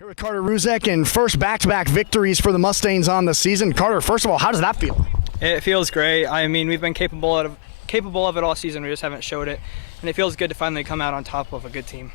Here with Carter Ruzek, and first back-to-back victories for the Mustangs on the season. Carter, first of all, how does that feel? It feels great. I mean, we've been capable of it all season. We just haven't showed it, and it feels good to finally come out on top of a good team.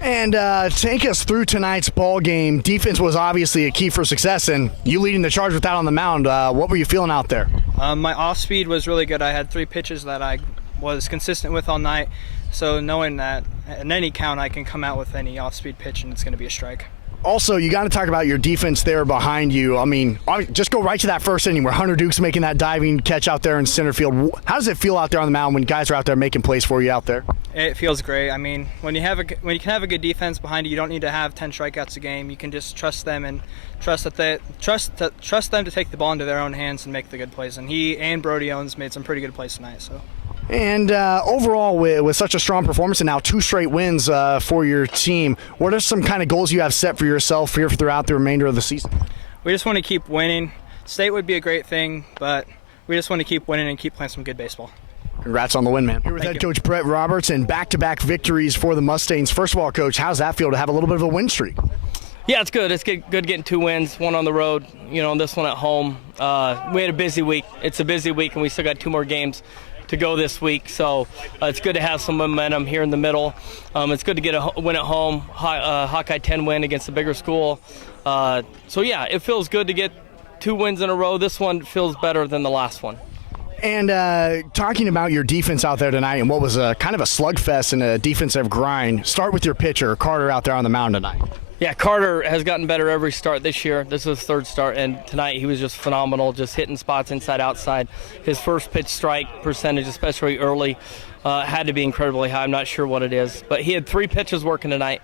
And take us through tonight's ball game. Defense was obviously a key for success, and you leading the charge with that on the mound. What were you feeling out there? My off speed was really good. I had 3 pitches that I was consistent with all night, so knowing that in any count I can come out with any off speed pitch and it's going to be a strike. Also, you got to talk about your defense there behind you. I mean, just go right to that first inning where Hunter Duke's making that diving catch out there in center field. How does it feel out there on the mound when guys are out there making plays for you out there? It feels great. I mean, when you can have a good defense behind you, you don't need to have 10 strikeouts a game. You can just trust them and trust them to take the ball into their own hands and make the good plays. And he and Brody Owens made some pretty good plays tonight. So. And overall, with such a strong performance and now 2 straight wins for your team, what are some kind of goals you have set for yourself here throughout the remainder of the season? We just want to keep winning. State would be a great thing, but we just want to keep winning and keep playing some good baseball. Congrats on the win, man. Here with head coach Brett Roberts and back-to-back victories for the Mustangs. First of all, Coach, how does that feel to have a little bit of a win streak? Yeah, it's good. It's good getting 2 wins, 1 on the road, and this one at home. We had a busy week. It's a busy week, and we still got 2 more games to go this week, so it's good to have some momentum here in the middle. It's good to get a win at home, Hawkeye 10 win against a bigger school. So yeah, it feels good to get 2 wins in a row. This one feels better than the last one. And talking about your defense out there tonight and what was kind of a slugfest and a defensive grind, start with your pitcher, Carter, out there on the mound tonight. Yeah, Carter has gotten better every start this year. This is his 3rd start, and tonight he was just phenomenal, just hitting spots inside, outside. His first pitch strike percentage, especially early, had to be incredibly high. I'm not sure what it is. But he had 3 pitches working tonight,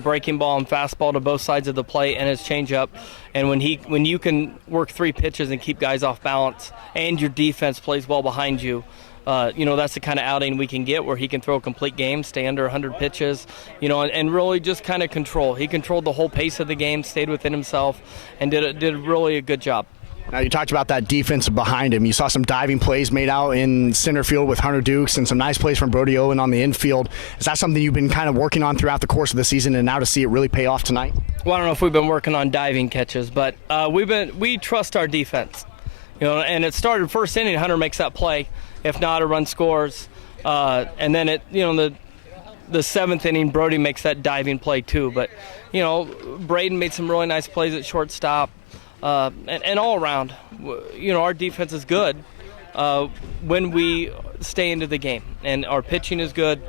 breaking ball and fastball to both sides of the plate and his changeup. And when you can work 3 pitches and keep guys off balance and your defense plays well behind you, that's the kind of outing we can get where he can throw a complete game, stay under 100 pitches, and really just kind of control. He controlled the whole pace of the game, stayed within himself, and did really a good job. Now, you talked about that defense behind him. You saw some diving plays made out in center field with Hunter Dukes and some nice plays from Brody Owen on the infield. Is that something you've been kind of working on throughout the course of the season, and now to see it really pay off tonight? Well, I don't know if we've been working on diving catches, but we trust our defense. And it started first inning, Hunter makes that play. If not, a run scores. And then the 7th inning, Brody makes that diving play too. But, Braden made some really nice plays at shortstop. And all around, our defense is good when we stay into the game. And our pitching is good.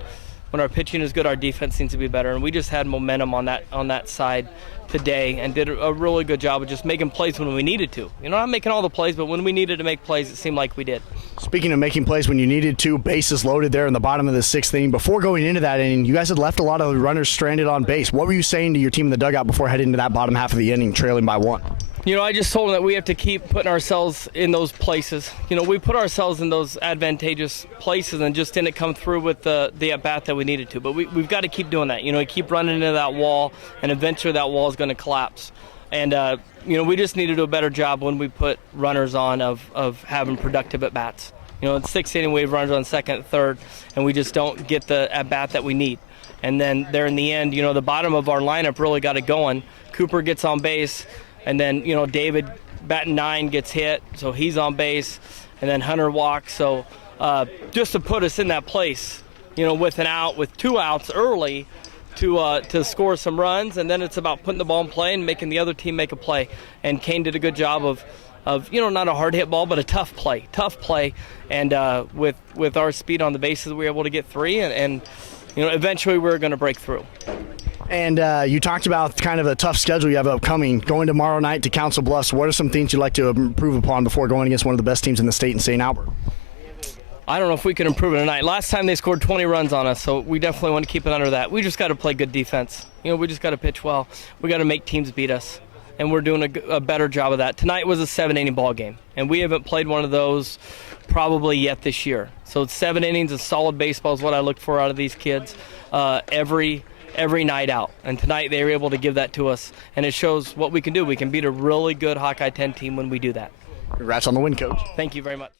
When our pitching is good, our defense seems to be better. And we just had momentum on that side today and did a really good job of just making plays when we needed to. Not making all the plays, but when we needed to make plays, it seemed like we did. Speaking of making plays when you needed to, bases loaded there in the bottom of the 6th inning. Before going into that inning, you guys had left a lot of runners stranded on base. What were you saying to your team in the dugout before heading into that bottom half of the inning, trailing by 1? I just told them that we have to keep putting ourselves in those places. We put ourselves in those advantageous places and just didn't come through with the at-bat that we needed to. But we've got to keep doing that. Keep running into that wall, and eventually that wall is going to collapse. And, we just need to do a better job when we put runners on of having productive at-bats. In the 6th inning, we have runners on 2nd, 3rd, and we just don't get the at-bat that we need. And then there in the end, the bottom of our lineup really got it going. Cooper gets on base. And then, David, batting 9, gets hit, so he's on base. And then Hunter walks. So just to put us in that place, with 2 outs early to score some runs. And then it's about putting the ball in play and making the other team make a play. And Kane did a good job of not a hard hit ball, but a tough play. And with our speed on the bases, we were able to get 3. And eventually we were going to break through. And you talked about kind of a tough schedule you have upcoming, going tomorrow night to Council Bluffs. What are some things you'd like to improve upon before going against one of the best teams in the state in St. Albert? I don't know if we can improve it tonight. Last time they scored 20 runs on us, so we definitely want to keep it under that. We just got to play good defense. We just got to pitch well. We got to make teams beat us, and we're doing a better job of that. Tonight was a 7-inning ball game, and we haven't played one of those probably yet this year. So it's 7 innings of solid baseball is what I look for out of these kids every night out. And tonight they were able to give that to us, and it shows what we can do. We can beat a really good Hawkeye 10 team when we do that. Congrats on the win, Coach. Thank you very much.